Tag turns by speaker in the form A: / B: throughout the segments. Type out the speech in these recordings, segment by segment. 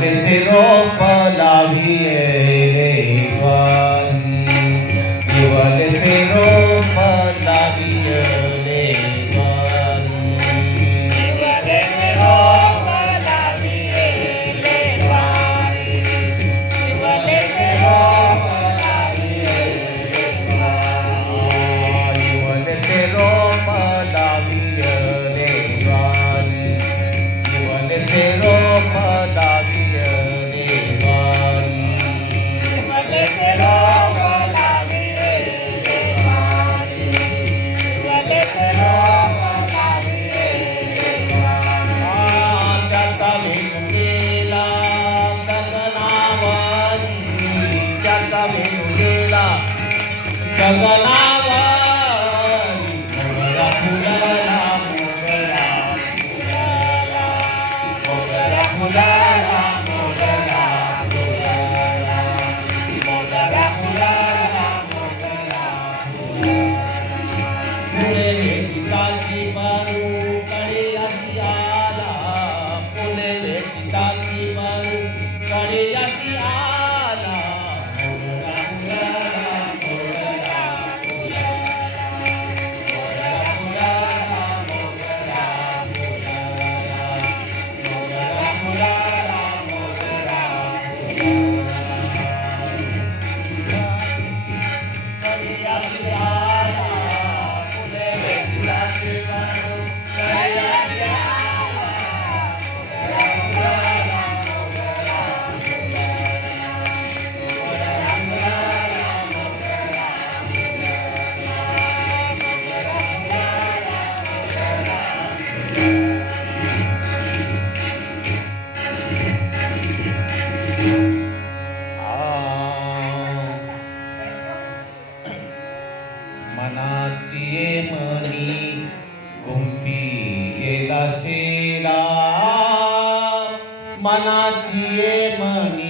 A: que se rompa गगनावारी नाचिये मनी गुंपी येला शेला मनाची मनी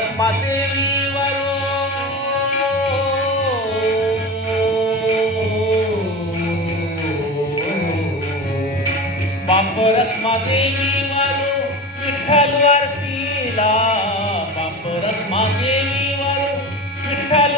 A: ब्रह्मदेवी वरो बांबरस्मादेवी वरो विठ्ठल वरतीला बांबरस्मादेवी वरो Vitthal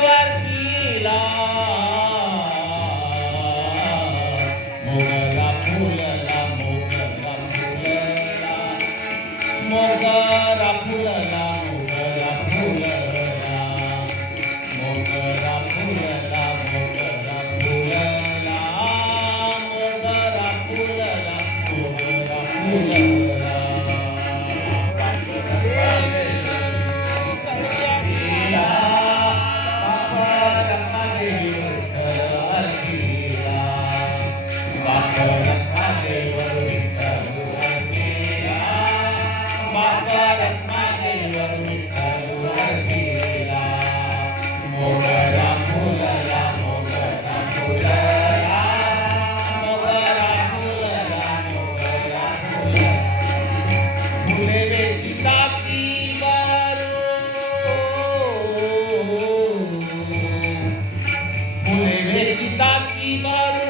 A: Happy birthday.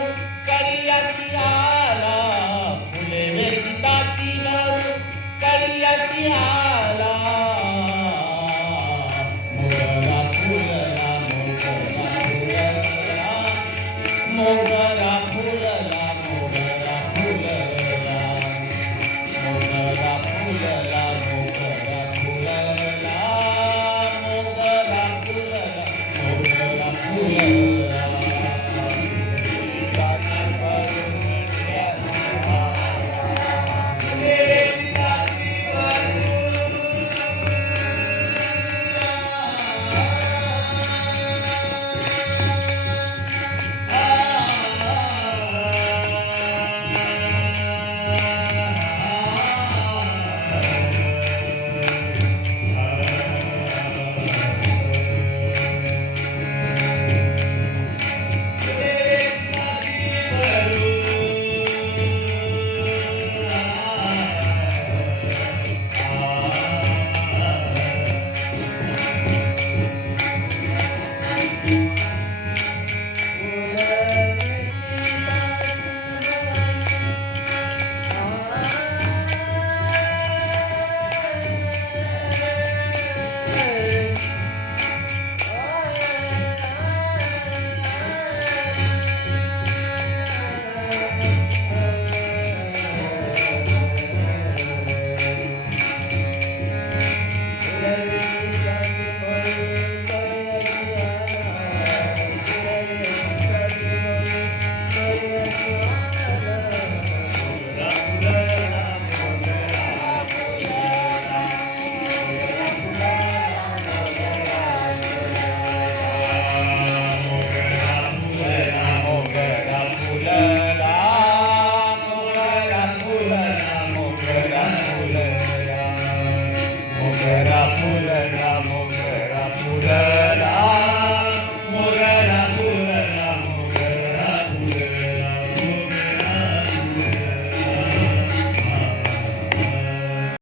A: Ramula, Ramula, Ramula.